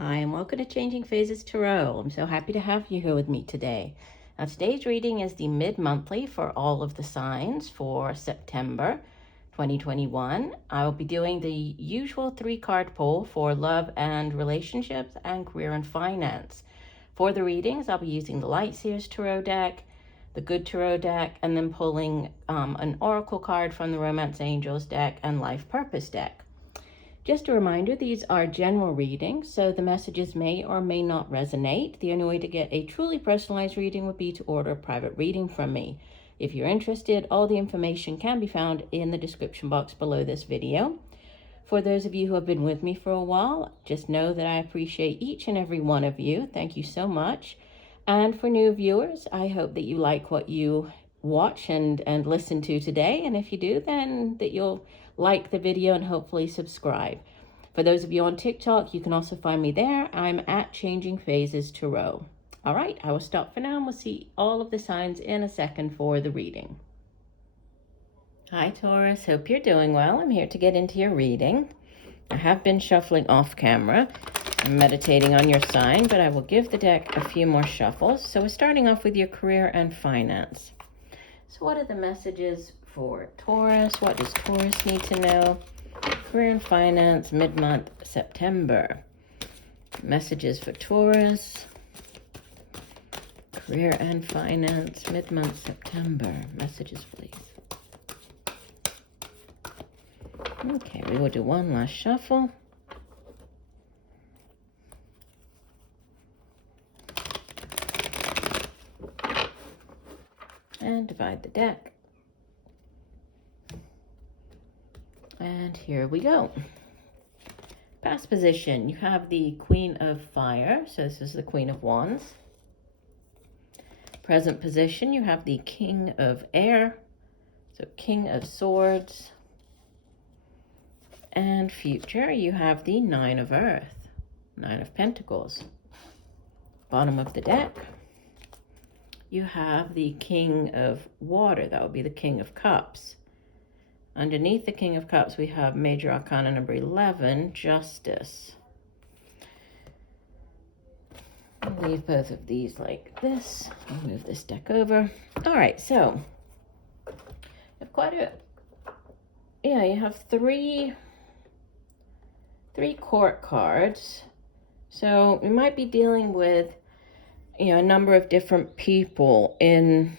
Hi, and welcome to Changing Phases Tarot. I'm so happy to have you here with me today. Now, today's reading is the mid-monthly for all of the signs for September 2021. I will be doing the usual 3-card pull for love and relationships and career and finance. For the readings, I'll be using the Light Seers Tarot deck, the Good Tarot deck, and then pulling an Oracle card from the Romance Angels deck and Life Purpose deck. Just a reminder, these are general readings, so the messages may or may not resonate. The only way to get a truly personalized reading would be to order a private reading from me. If you're interested, all the information can be found in the description box below this video. For those of you who have been with me for a while, just know that I appreciate each and every one of you. Thank you so much. And for new viewers, I hope that you like what you watch and listen to today. And if you do, then that you'll like the video and hopefully subscribe. For those of you on TikTok, you can also find me there. I'm at Changing Phases Tarot. All right, I will stop for now and we'll see all of the signs in a second for the reading. Hi, Taurus. Hope you're doing well. I'm here to get into your reading. I have been shuffling off camera. I'm meditating on your sign, but I will give the deck a few more shuffles. So we're starting off with your career and finance. So what are the messages for Taurus? What does Taurus need to know? Career and finance, mid-month, September. Messages for Taurus. Career and finance, mid-month, September. Messages, please. Okay, we will do one last shuffle. And divide the deck. And here we go. Past position, you have the Queen of Fire. So this is the Queen of Wands. Present position, you have the King of Air. So King of Swords. And future, you have the Nine of Earth. Nine of Pentacles. Bottom of the deck, you have the King of Water. That would be the King of Cups. Underneath the King of Cups, we have Major Arcana number 11, Justice. I'll leave both of these like this. I'll move this deck over. All right, so you have quite a, you have three court cards. So we might be dealing with, a number of different people in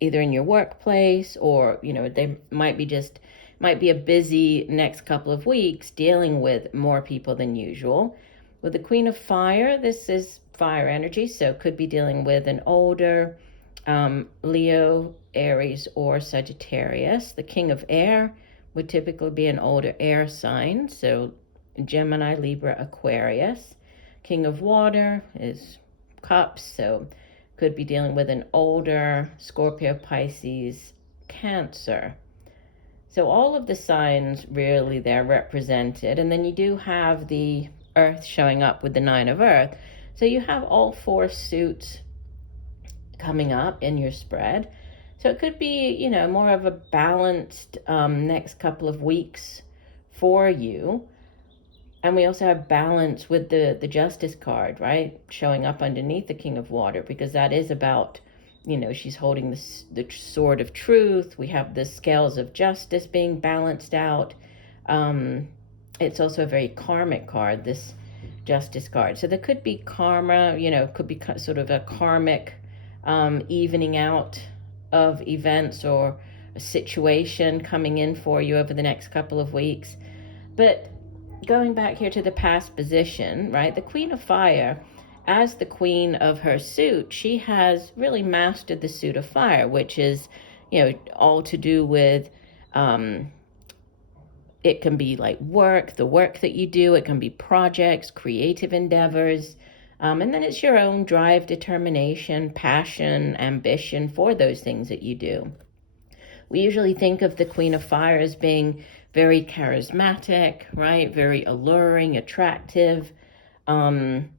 either in your workplace or, they might be a busy next couple of weeks dealing with more people than usual. With the Queen of Fire, this is fire energy, so could be dealing with an older Leo, Aries, or Sagittarius. The King of Air would typically be an older air sign, so Gemini, Libra, Aquarius. King of Water is Cups, so could be dealing with an older Scorpio, Pisces, Cancer. So all of the signs really they're represented. And then you do have the Earth showing up with the Nine of Earth. So you have all 4 suits coming up in your spread. So it could be, more of a balanced next couple of weeks for you. And we also have balance with the Justice card, right? Showing up underneath the King of Water, because that is about, she's holding the sword of truth. We have the scales of justice being balanced out. It's also a very karmic card, this Justice card. So there could be karma, could be sort of a karmic evening out of events or a situation coming in for you over the next couple of weeks. But going back here to the past position, right? The Queen of Fire, as the queen of her suit, she has really mastered the suit of fire, which is, all to do with, it can be like the work that you do. It can be projects, creative endeavors. And then it's your own drive, determination, passion, ambition for those things that you do. We usually think of the Queen of Fire as being very charismatic, right? Very alluring, attractive. And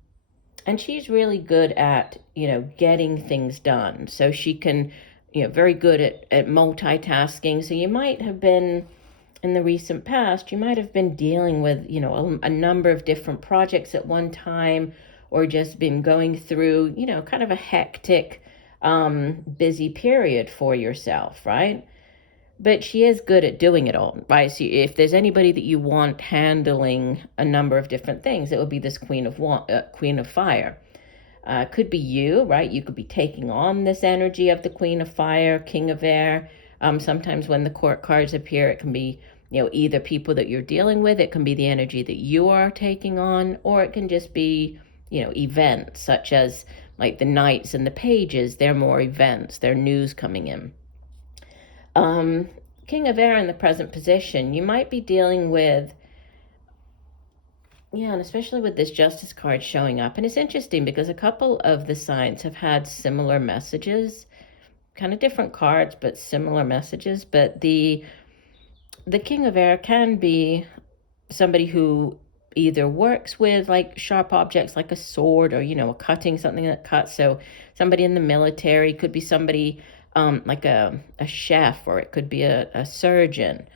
she's really good at, getting things done. So she can, very good at multitasking. So you might have been in the recent past, you might have been dealing with, a number of different projects at one time, or just been going through, kind of a hectic, busy period for yourself, right? But she is good at doing it all, right? So if there's anybody that you want handling a number of different things, it would be this Queen of Fire. Could be you, right? You could be taking on this energy of the Queen of Fire, King of Air. Sometimes when the court cards appear, it can be, either people that you're dealing with, it can be the energy that you are taking on, or it can just be, events such as like the Knights and the Pages. They're more events, they're news coming in. King of Air in the present position, you might be dealing with, and especially with this Justice card showing up. And it's interesting because a couple of the signs have had similar messages, kind of different cards, but similar messages. But the King of Air can be somebody who either works with like sharp objects like a sword, or, cutting something that cuts. So somebody in the military, could be somebody like a chef, or it could be a surgeon.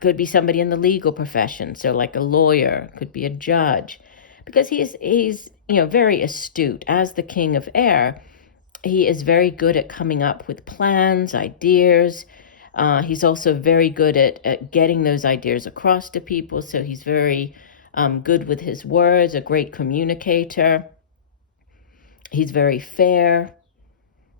Could be somebody in the legal profession, so like a lawyer, could be a judge, because he's very astute as the King of Air. He is very good at coming up with plans, ideas. He's also very good at getting those ideas across to people, so he's very good with his words, a great communicator. He's very fair,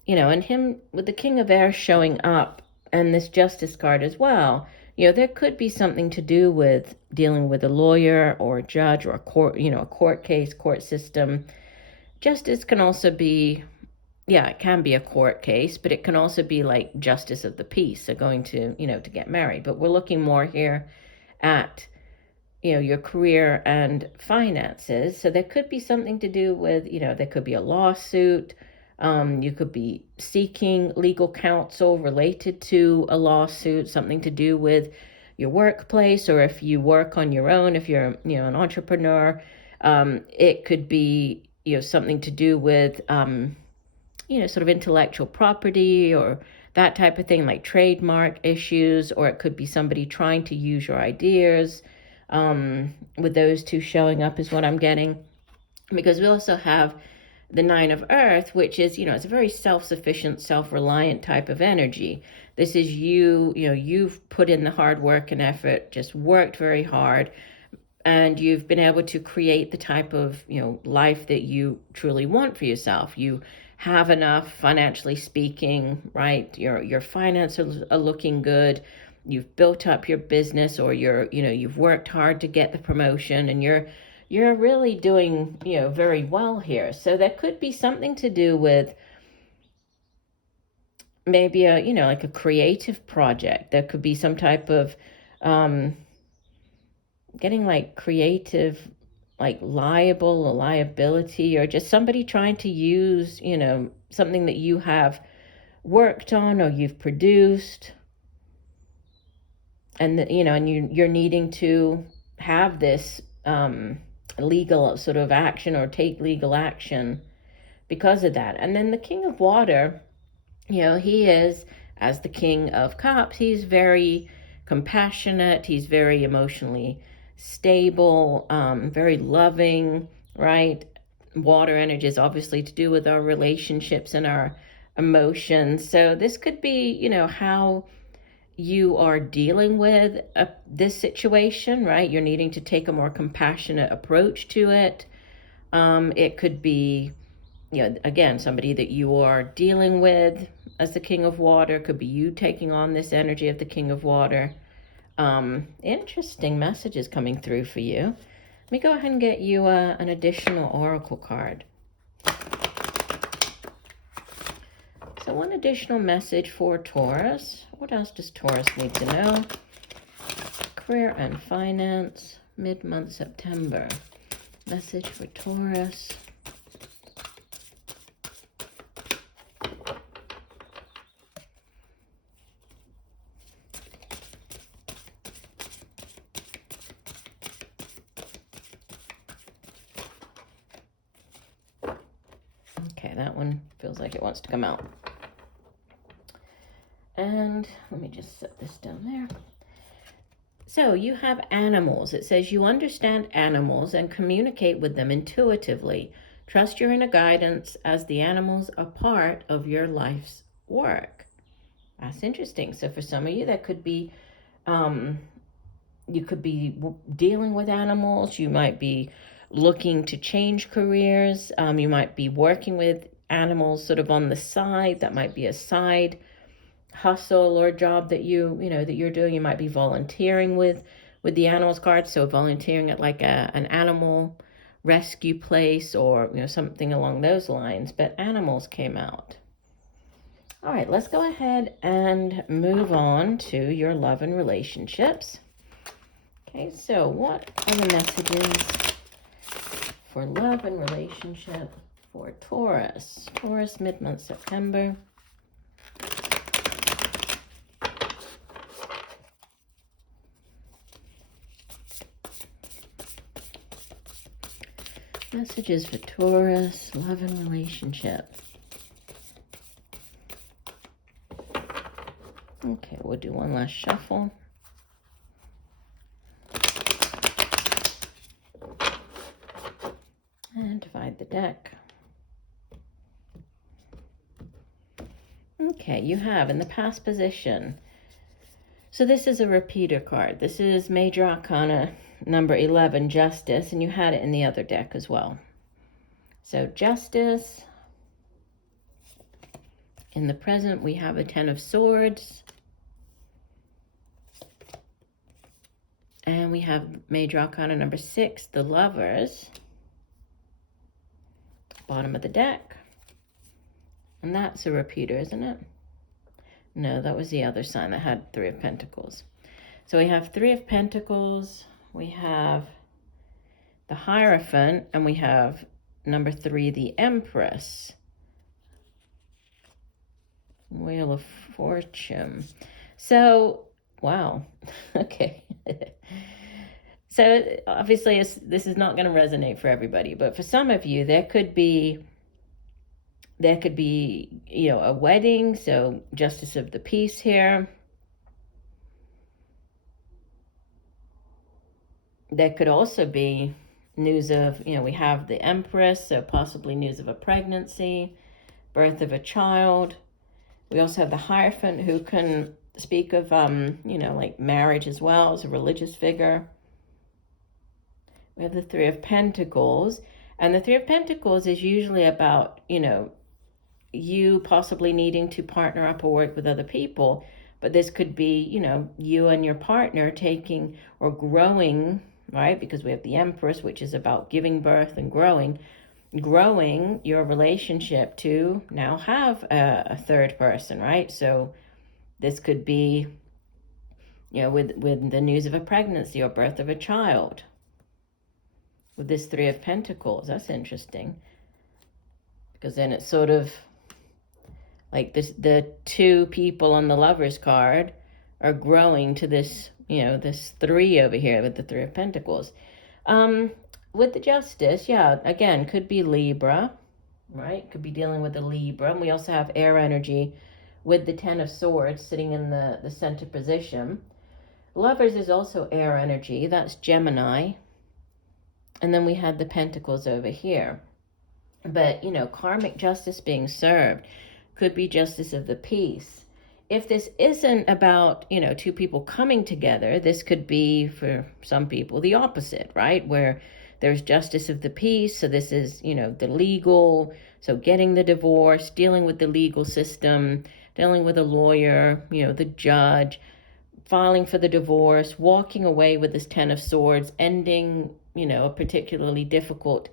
and him with the King of Air showing up and this Justice card as well, there could be something to do with dealing with a lawyer or a judge or a court, a court case, court system. Justice can also be, it can be a court case, but it can also be like justice of the peace, so going to, to get married. But we're looking more here at, your career and finances. So there could be something to do with, there could be a lawsuit. You could be seeking legal counsel related to a lawsuit, something to do with your workplace, or if you work on your own, if you're, an entrepreneur, it could be, something to do with, sort of intellectual property or that type of thing, like trademark issues, or it could be somebody trying to use your ideas. With those two showing up is what I'm getting, because we also have the Nine of Earth, which is, it's a very self-sufficient, self-reliant type of energy. This is you've put in the hard work and effort, just worked very hard, and you've been able to create the type of, life that you truly want for yourself. You have enough, financially speaking, right? Your finances are looking good. You've built up your business, or you've worked hard to get the promotion, and you're really doing, very well here. So that could be something to do with maybe like a creative project. There could be some type of getting like creative, like liability, or just somebody trying to use, something that you have worked on or you've produced, and you're needing to have this legal sort of action, or take legal action because of that. And then the King of Water, he is, as the King of Cups, he's very compassionate, he's very emotionally stable, very loving, right? Water energy is obviously to do with our relationships and our emotions. So this could be, how you are dealing with this situation, right? You're needing to take a more compassionate approach to it. It could be, again, somebody that you are dealing with as the King of Water. Could be you taking on this energy of the King of Water. Interesting messages coming through for you. Let me go ahead and get you an additional oracle card. So one additional message for Taurus. What else does Taurus need to know? Career and finance, mid-month September. Message for Taurus. Okay, that one feels like it wants to come out. And let me just set this down there. So you have animals. It says you understand animals and communicate with them intuitively. Trust your inner guidance as the animals are part of your life's work. That's interesting. So for some of you, that could be, you could be dealing with animals. You might be looking to change careers. You might be working with animals sort of on the side. That might be a side hustle or job that that you're doing. You might be volunteering with the animals card, so volunteering at like an animal rescue place or something along those lines. But animals came out. All right, let's go ahead and move on to your love and relationships. Okay, so what are the messages for love and relationship for Taurus? Taurus, mid-month September. Messages for Taurus, love and relationship. Okay, we'll do one last shuffle. And divide the deck. Okay, you have in the past position. So this is a repeater card. This is Major Arcana number 11, Justice, and you had it in the other deck as well. So Justice. In the present, we have a 10 of Swords. And we have Major Arcana number 6, the Lovers. Bottom of the deck. And that's a repeater, isn't it? No, that was the other sign that had 3 of Pentacles. So we have 3 of Pentacles. We have the Hierophant. And we have number 3, the Empress. Wheel of Fortune. So, wow. Okay. So obviously this is not going to resonate for everybody, but for some of you, there could be, a wedding. So Justice of the Peace here. There could also be news of, we have the Empress, so possibly news of a pregnancy, birth of a child. We also have the Hierophant, who can speak of, like marriage as well, as a religious figure. We have the 3 of Pentacles, and the 3 of Pentacles is usually about, you possibly needing to partner up or work with other people, but this could be, you and your partner taking or growing, right? Because we have the Empress, which is about giving birth and growing your relationship to now have a third person, right? So this could be, with the news of a pregnancy or birth of a child. With this 3 of Pentacles, that's interesting. Because then it's sort of like this, the 2 people on the Lovers card are growing to this, this 3 over here with the 3 of Pentacles. With the Justice, yeah, again, could be Libra, right? Could be dealing with the Libra. And we also have air energy with the 10 of Swords sitting in the center position. Lovers is also air energy. That's Gemini. And then we had the Pentacles over here. But, karmic justice being served could be Justice of the Peace. If this isn't about, 2 people coming together, this could be, for some people, the opposite, right? Where there's Justice of the Peace. So this is, the legal. So getting the divorce, dealing with the legal system, dealing with a lawyer, the judge, filing for the divorce, walking away with this 10 of Swords, ending, a particularly difficult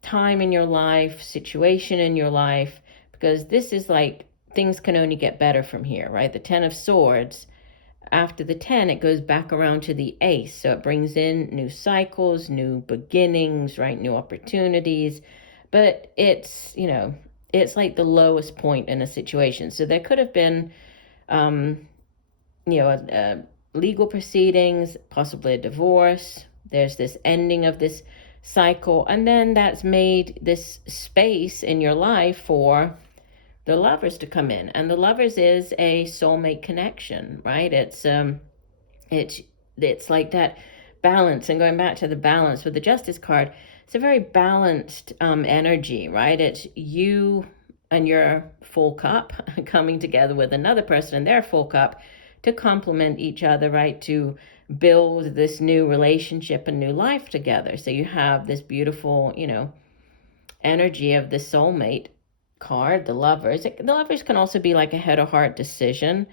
time in your life, situation in your life, because this is like things can only get better from here, right? The 10 of Swords, after the 10, it goes back around to the Ace. So it brings in new cycles, new beginnings, right? New opportunities. But it's, it's like the lowest point in a situation. So there could have been, legal proceedings, possibly a divorce. There's this ending of this cycle, and then that's made this space in your life for the Lovers to come in. And the Lovers is a soulmate connection, right? It's like that balance. And going back to the balance with the Justice card, it's a very balanced energy, right? It's you and your full cup coming together with another person and their full cup to complement each other, right? To build this new relationship and new life together. So you have this beautiful, energy of the soulmate card, the Lovers. The Lovers can also be like a head or heart decision.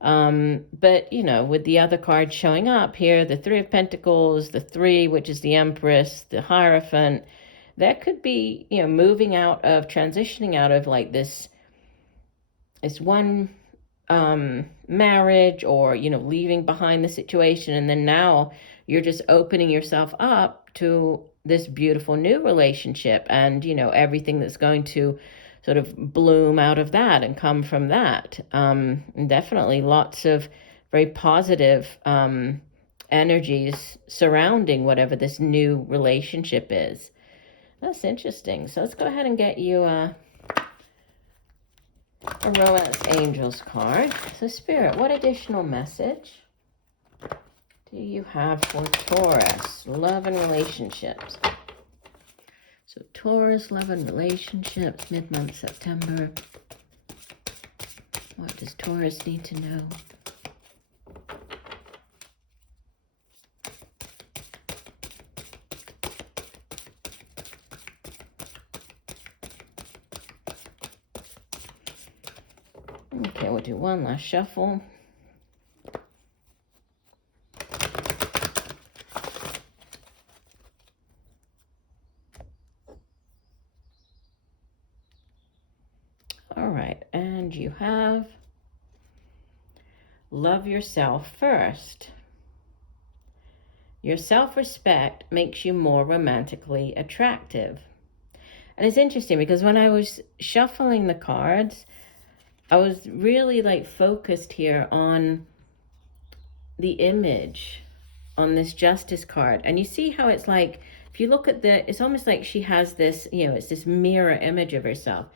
But, with the other cards showing up here, the Three of Pentacles, the Three, which is the Empress, the Hierophant, that could be, moving out of, transitioning out of like this one marriage, or, leaving behind the situation. And then now you're just opening yourself up to this beautiful new relationship and, everything that's going to sort of bloom out of that and come from that. Definitely lots of very positive energies surrounding whatever this new relationship is. That's interesting. So let's go ahead and get you a Romance Angels card. So Spirit, what additional message do you have for Taurus? Love and relationships. So Taurus, love and relationships, mid-month September. What does Taurus need to know? Okay, we'll do one last shuffle. All right, and you have love yourself first. Your self-respect makes you more romantically attractive. And it's interesting because when I was shuffling the cards, I was really like focused here on the image on this Justice card. And you see how it's like, if you look at it's almost like she has this, it's this mirror image of herself.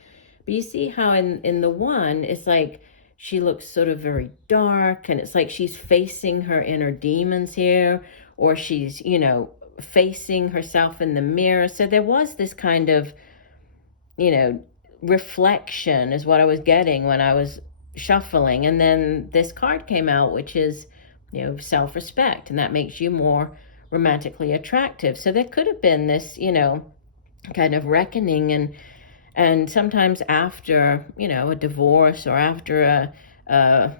But you see how in the one, it's like she looks sort of very dark, and it's like she's facing her inner demons here, or she's, facing herself in the mirror. So there was this kind of, reflection is what I was getting when I was shuffling. And then this card came out, which is, self-respect, and that makes you more romantically attractive. So there could have been this, kind of reckoning, and sometimes after, a divorce, or after a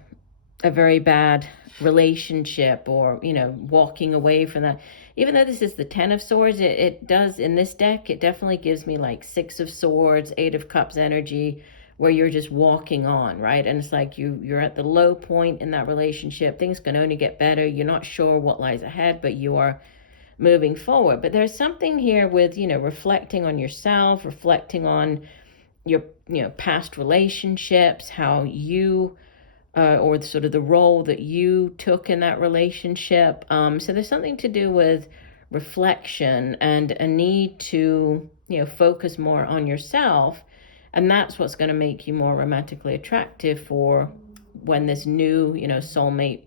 very bad relationship, or, walking away from that. Even though this is the Ten of Swords, it does, in this deck, it definitely gives me like Six of Swords, Eight of Cups energy, where you're just walking on, right? And it's like you're at the low point in that relationship. Things can only get better. You're not sure what lies ahead, but you are moving forward. But there's something here with, reflecting on yourself, reflecting on your, past relationships, how you, or sort of the role that you took in that relationship. So there's something to do with reflection and a need to, focus more on yourself. And that's what's going to make you more romantically attractive for when this new, soulmate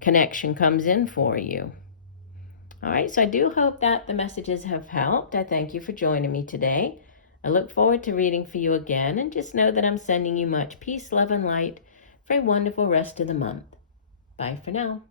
connection comes in for you. All right, so I do hope that the messages have helped. I thank you for joining me today. I look forward to reading for you again, and just know that I'm sending you much peace, love, and light for a wonderful rest of the month. Bye for now.